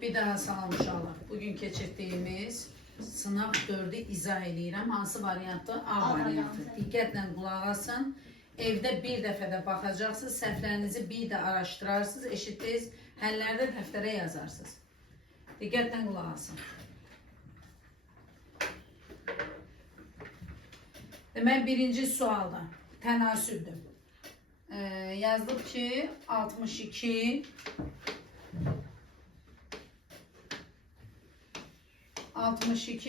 Bir daha salam uşaqlar. Bugün keçirdiyimiz sınaq 4'ü izah edirəm. Hansı variantı? A variantı. Diqqətlə qulaq asın. Evdə bir dəfə də baxacaqsınız. Səhvlərinizi bir də araşdırarsınız. Eşitdiniz. Həllərdə dəftərə yazarsınız. Diqqətlə qulaq asın. Demək birinci sualda tənasübdür. Yazılıb ki 62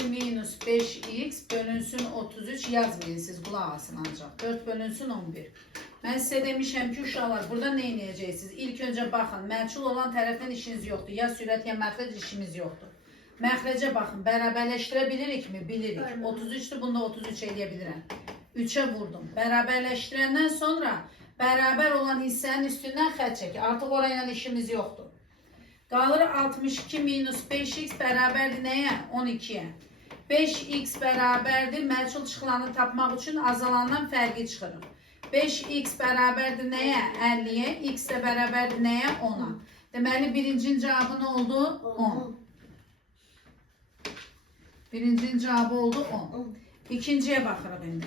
minus 5x bölünsün 33 yazmayın siz, qulaq asın ancaq. 4 bölünsün 11. Mən sizə demişəm ki uşaqlar burada nə edəcəksiniz? İlk öncə baxın, məchul olan tərəfdən işiniz yoxdur. Ya sürət ya məxrəc işimiz yoxdur. Məxrəcə baxın, bərabərləşdirə bilirikmi? Bilirik. 33'dür, bunda 33 eləyə bilirəm. 3'e vurdum. Bərabərləşdirəndən sonra bərabər olan hissənin üstündən xət çək. Artıq orayla işimiz yoxdur. Qalır 62 minus 5x bərabərdir nəyə? 12'yə. 5x bərabərdir, məchul çıxılanı tapmaq üçün azalandan fərqi çıxırıq. 5x bərabərdir nəyə? 50'yə. X də bərabərdir nəyə? 10'a. Deməli birincinin cavabı nə oldu? 10. Birincinin cavabı oldu 10. İkinciye baxırıq indi.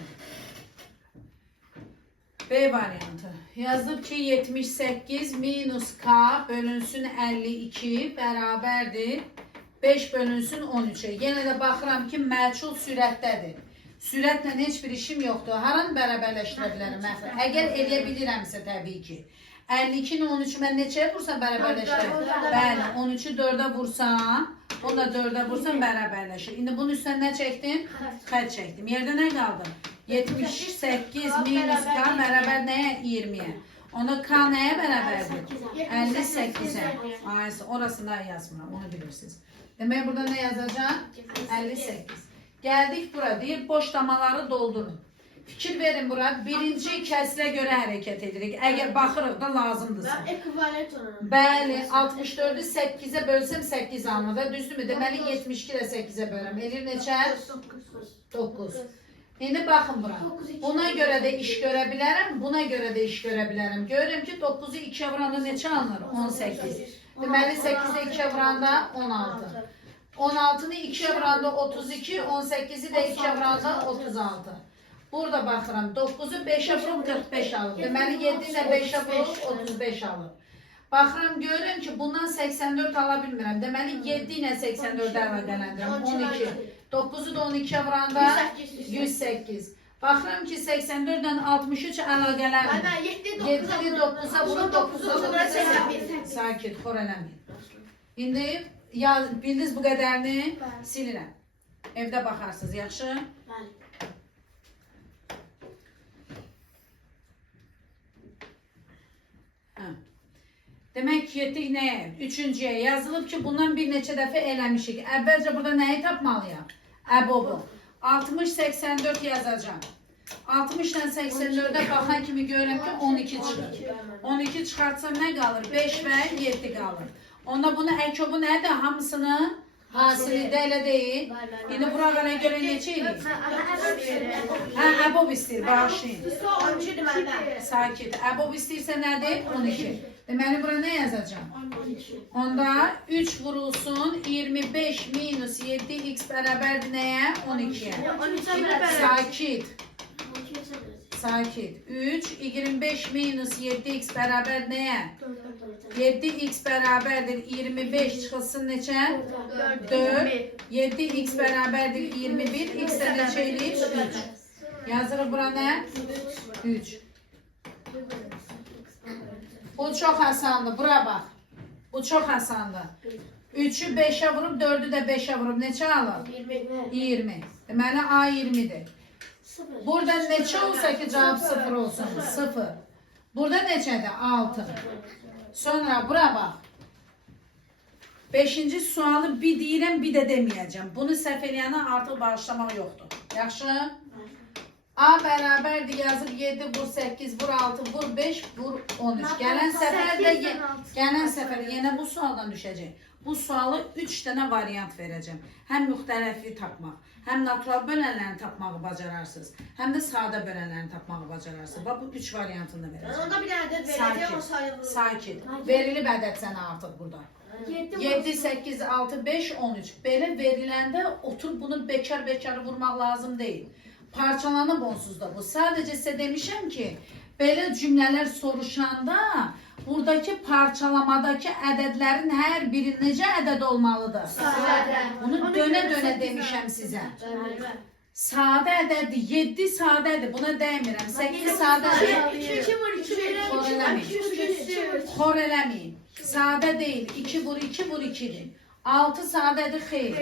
B variantı. Yazılıb ki 78 minus k bölünsün 52 bərabərdir 5 bölünsün 13'e. Yenə də baxıram ki məchul sürətdədir. Sürətlə heç bir işim yoxdur. Haranı bərabərləşdirə bilərəm? Əgər eləyə bilirəmsə təbii ki. 52'nin 13'ü mən neçəyə vursam bərabərləşdirəm? Bəli, 13'ü 4'ə vursam, bunu da 4'ə vursam bərabərləşir. İndi bunun üstüne nə çəkdim? Xət çəkdim. Yerdə nə qaldı? 78 minus k bərabər nəyə? 20'yə. Onda k nəyə bərabərdir? 58'ə. Ayısı, orasında yazmıram, onu bilirsiniz. Demək burada nə yazacağım? 58. Gəldik bura, deyir boşlamaları doldurun. Fikir verin bura, birinci kəsrə görə hərəkət edirik. Əgər baxırıq da lazımdırsa. Ekvivalent olarak. Bəli, 64'ü 8'e bölsəm 8 almadı. Düzdürmü? Deməli 72 də 8'e böləm. Elir neçə? 9. İndi baxın bura. Buna görə də iş görə bilərəm, buna görə də iş görə bilərəm. Görürüm ki 9'u 2'ye vuranda neçə alınır? 18. Deməli 8'i 2'ye vuranda 16. 16'nı 2'ye vuranda 32, 18'i də 2'ye vuranda 36. Burada baxıram, 9'u 5'e vurup 45 alır. Deməli 7 ilə 5'e vurup 35 alır. Baxıram, görürüm ki bundan 84 ala bilmirəm. Deməli 7 ilə 84'ə əlaqələndirəm. 12. 9'u da 12'ye vuranda 108. Baxıram ki 84 ilə 63 əlaqələndir. 7'ni 9'a vurup 9'a vurup sakit, xor eləməyin. İndi bildiniz bu qədərini silirəm. Evdə baxarsınız, yaxşı? Demək ki, getdik nəyə? Üçüncüyə yazılıb ki, bundan bir neçə dəfə eləmişik. Əvvəlcə burada nəyi tapmalıyam? Əbobu. 60-84 yazacağım. 60 ilə 84'ə baxan kimi görürəm ki, 12 çıxır. 12 çıxartsam nə qalır? 5 və 7 qalır. Onda bunu əkobu nədir? Hamısını hasilidə elə deyil. İndi buralara görə neçə eləyir? Əbob istəyir, bağışlayın. Sakit. Əbob istəyirsə nədir? 12. Deməli bura nə yazacağım? Onda 3 vurulsun 25 minus 7x bərabərdir nəyə? 12'yə. Sakit. Sakit. 3, 25 minus 7x bərabər nəyə? 7x bərabərdir 25 çıxılsın neçə? 4. 7x bərabərdir 21. X də neçə eləyir? 3. Yazırıq bura nə? 3. Bu çox asandır. Bura bax. Bu çox asandır. 3'ü 5'e vurup 4'ü də 5'e vurup neçə alır? 20. Deməli A 20'dir. Burada neçə olsa ki cavab 0 olsun? 0. Burada neçədir? 6. Sonra bura bax. 5. sualı bir deyirəm, bir də deməyəcəm. Bunu səhv eləyənə artıq bağışlamaq yoxdur. Yaxşı? A bərabərdir, yazıb 7 vur 8 vur 6 vur 5 vur 13. Gələn səfərdə yenə bu sualdan düşəcək. Bu sualı 3 dənə variant verəcəm. Həm müxtəlifliyi tapmaq, həm natural bölənlərini tapmağı bacararsınız, həm də sadə bölənlərini tapmağı bacararsınız. Bax bu 3 variantını da verəcəm. Onda bir ədəd verəcəm o sayılır. Sakit. Verilib ədəd sənə artıq burada. 7, 8, 6, 5, 13. Belə veriləndə otur bunu bekar vurmaq lazım deyil. Parçalanıb onsuz da bu. Sadece size demişim ki belə cümleler soruşanda buradaki parçalamadaki ədədlərin hər biri necə ədəd olmalıdır? Bunu dönə demişəm sizə. Sadə ədədir, 7 sadədir. Buna dəymirəm. 8 sadədir. Xor eləməyin. Sadə deyil. 2 vur 2 vur 2'dir. 6 sadədir, xeyr.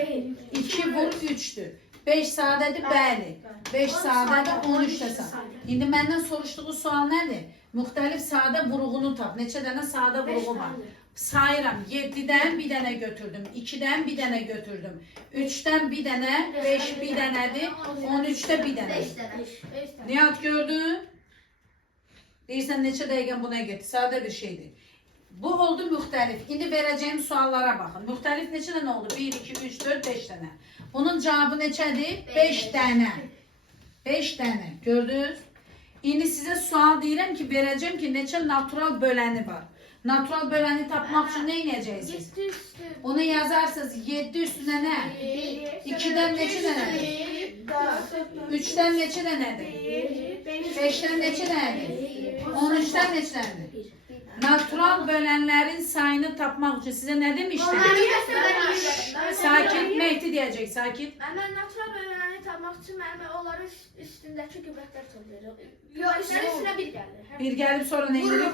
2 vur 3'dür. 5 sadədir, bəli. 5 sadədir, 13 də sadə. İndi məndən soruşduğu sual nədir? Müxtəlif sadə vuruğunu tap. Neçə dənə sadə vuruğu var? Sayıram. 7'dən bir dənə götürdüm. 2'dən bir dənə götürdüm. 3'dən bir dənə, 5 bir dənədir. 13'də bir dənə. Nihat gördün? Deyirsən neçə dəqiqən buna getdi. Sadə bir şeydir. Bu oldu müxtəlif. İndi verəcəyim suallara baxın. Müxtəlif neçə dənə oldu? 1, 2, 3, 4, 5 dənə. Bunun cevabı neçədir? 5 dənə. 5 dənə. Gördünüz? İndi sizə sual deyirəm ki, verəcəm ki, neçə natural böləni var. Natural böləni tapmaq üçün nə edəcəksiniz? Onu yazarsınız. 7 üstünə nə? 2'dən neçə dənədir? 3'dən neçə dənədir? 5'dən neçə dənədir? 13'dən neçə dənədir? Natural bölənlərin sayını tapmaq üçün sizə nə demişdim? Sakin, Mehdi deyəcək, sakin. Mən natural bölənləri tapmaq üçün mən onların üstündəki qüvvətlər toplayırıq. Yox, üstünə bir gəlir. Bir gəlib sonra nə edilir?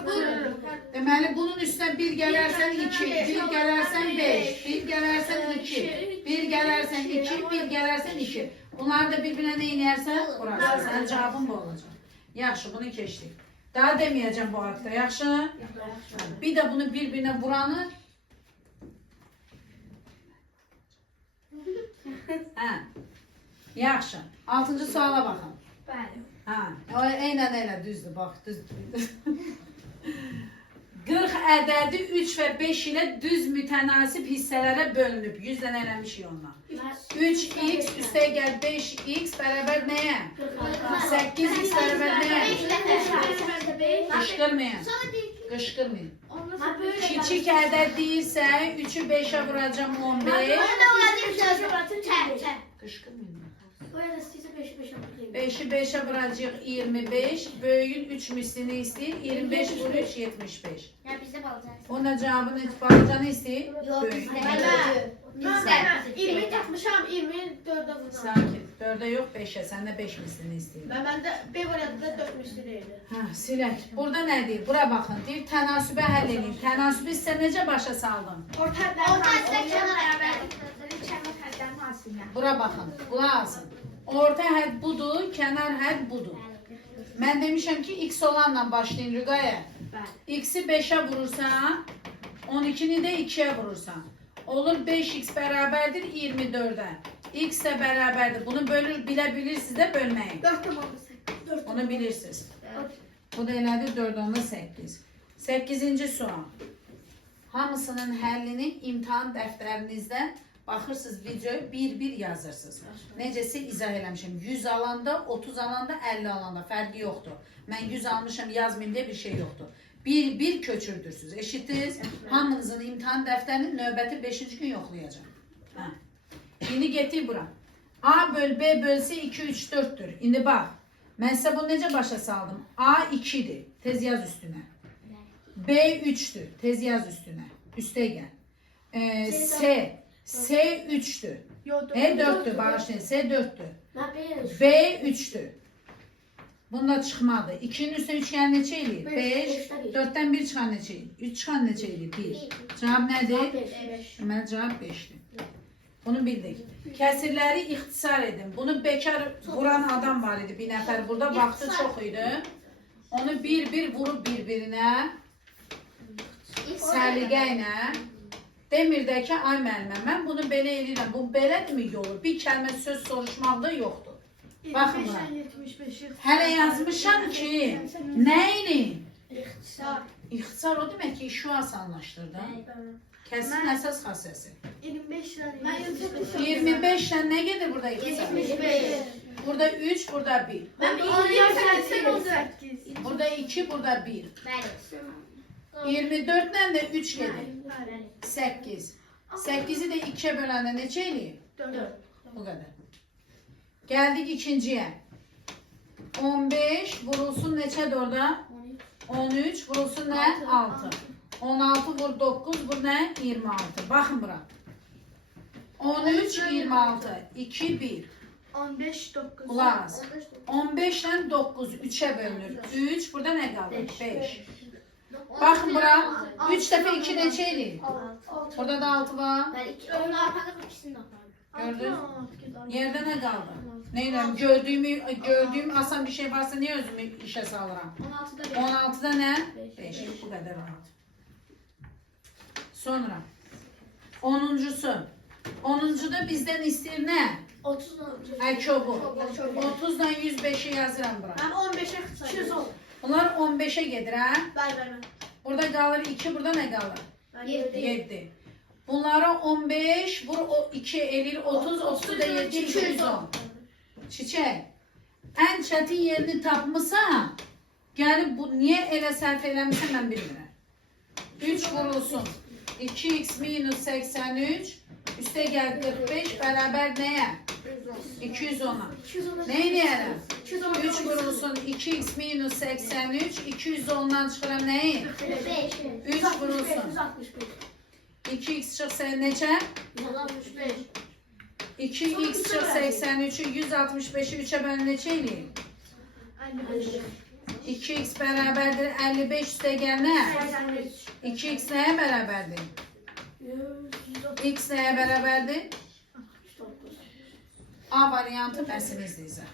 Deməli, bunun üstünə bir gələrsən 2, bir gələrsən 5, bir gələrsən 2, bir gələrsən 2, bir gələrsən 2. Bunları da bir-birinə nə inərsən? Burası. Sənin cavabın bu olacaq. Yaxşı, bunu keçdik. Daha deməyəcəm bu haqda, yaxşı? Bir də bunu bir-birinə vuranı. Hə. Yaxşı. 6-cı suala baxın. Bəli. Hə. Eynən elə düzdür, bax, düzdür. 40 ədədi 3 və 5 ilə düz mütənasib hissələrə bölünüb. 100 dənə eləmişik ondan. 3x üstəyə gəl 5x bərabər nəyə? 8x bərabər nəyə? Qışqırmayın. Qışqırmayın. Kiçik ədəd deyirsə 3'ü 5'ə vuracam 15. Qışqırmayın. 5'i 5'e vuracaq 25. Böyüyün 3 mislini istəyir. 25 vur 3 75. Ya bizdə balacaq. Ona cevabını balacanı istəyir. Böyük. 20 tapmışam, 24'e vuracam. Sakin. 4'e yok 5'e. Sen de 5 mislini istəyir. Məndə B variantında 4 misliydi. Hə, silək. Burada nə deyir? Bura baxın. Deyir tənasübə həll edin. Tənasübü sizə necə başa saldım? Orta Bura baxın. Qulaq asın. Orta hədd budur, kənar hədd budur. Mən demişəm ki, x olanla başlayın Rüqaya. X'i 5'e vurursan, 12'ni de 2'ye vurursan. Olur 5x bərabərdir 24'e. X de bərabərdir. Bunu biləbilirsiniz də bölməyin. 4 Onu bilirsiniz. Bu da elədir 4 onda 8. 8-ci sual. Hamısının həllini imtahan dəftərinizdə baxırsınız videoyu bir-bir yazırsınız. Necəsə izah eləmişim. 100 alanda, 30 alanda, 50 alanda fərqi yoxdur. Mən 100 almışım yazmayayım deyə bir şey yoxdur. Bir-bir köçürdürsünüz. Eşitdiniz? Hamınızın imtahan dəftərini növbəti 5-ci gün yoxlayacağım. Hə. İndi getir bura. A böl B bölsə 2, 3, 4'tür. İndi bax. Mən sizə bunu necə başa saldım? A 2'dir. Tez yaz üstünə. B 3'tür. Tez yaz üstünə. Üstə gəl. S 3'tür. E 4'tür. Bağışlayın. S 4'tür. B 3'tür. Bunda çıxmadı. 2'nin üstüne 3 gəl neçə eləyir? 5. 4'dən 1 çıxan neçə eləyir? 3 çıxan neçə eləyir? 1. Cavab nədir? Deməli cavab 5'dir. Bunu bildik. Kəsirləri ixtisar edin. Bunu bekar vuran adam var idi. Bir nəfər burada. Vaxtı çox idi. Onu bir-bir vurub bir-birinə. Səliqə ilə. Demirdə ki, ay müəllimə, mən bunu belə eləyirəm. Bu belədirmi yolu? Bir kəlmə söz soruşmaqda yoxdur. Baxın buna. Hələ yazmışam ki, nə ilə? İxtisar. İxtisar o demək ki, işi asanlaşdırdı. Kəsin əsas xassəsi. 25 ilə nə gedir burada ixtisar? 75. Burada 3, burada 1. Burada 2, burada 1. 24 ilə də 3 gedir. 8. 8'i de 2'ye böləndə neçə eləyir? 4. Bu qədər. Gəldik ikinciyə. 15 vurulsun neçədir orada? 13 vurulsun nə? 6. 16 vur 9 vur nə? 26. Baxın bura. 13 26 2 1. 15 9. Qulaq as. 15 ilə 9 3'ə bölünür. 3 burada nə qaldı? 5. Baxın bura. 3 dəfə 2 neçə eləyir? 6. Burada da 6 var. Onun arxada ikisini də apardım. Gördün? Yerdə nə qaldı? Neyləm? Gördüyüm asan bir şey varsa niyə özümü işə salıram? 16'da 16'da nə? 5. Bu qədər rahat. Sonra 10'uncusu. 10'uncuda bizdən istəyir nə? 30. Əkobu. 30 dan 105'i yazıram bura. Ben 15'e kısa. 210. Bunlar 15'e gedir ha. Ben. Burada qalır 2, burada nə qalır? 7. 7. Bunlara 15 vur 2 eləyir 30, 30 da 7, 210. Çiçək, ən çətin yerini tapmısan, gəlib bu niyə elə sərf eləmişsən mən bilmirəm. 3 vurulsun. 2x minus 83 üstə gəl 45 bərabər nəyə? 210'a. Ne eləyərəm? 3 vurulsun 2x minus 83 210'dan çıxıram nəyi? 3 vurulsun. 2x çıxsa neçə? 2x çıx 83'ü 165'i 3'e bölün neçə eləyir? 2x bərabərdir 55 üstə gəl nə? 2x nəyə bərabərdir? X nəyə bərabərdir? A variantı bəsinizdir.